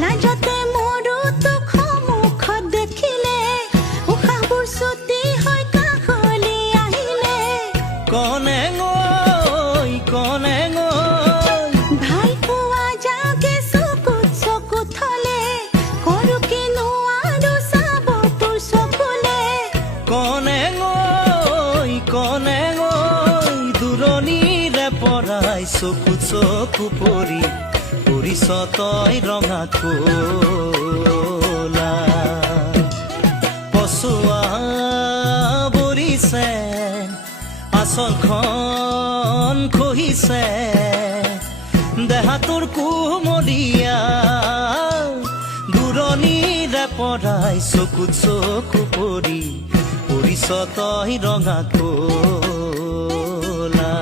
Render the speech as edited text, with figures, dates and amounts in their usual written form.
লাজতে মোৰো তোক সন্মুখত দেখিলে উশাহবোৰ ছুটি হৈ কাষলৈ আহিলে কনে গৈ ভাল পোৱা যাকে চকুত চকু থলে কৰো কিনো আৰু চাব তোৰ চকুলে কনে গৈ দূৰণিৰে পৰাই চকু চকু পৰি পৰিছ তই ৰঙা কোলা পচোৱা বৰিছে আচলখন খহিছে দেহাটোৰ কুমলীয়া দূৰণিৰে পৰাই চকুত চকু পৰি পৰিছ তই ৰঙা কোলা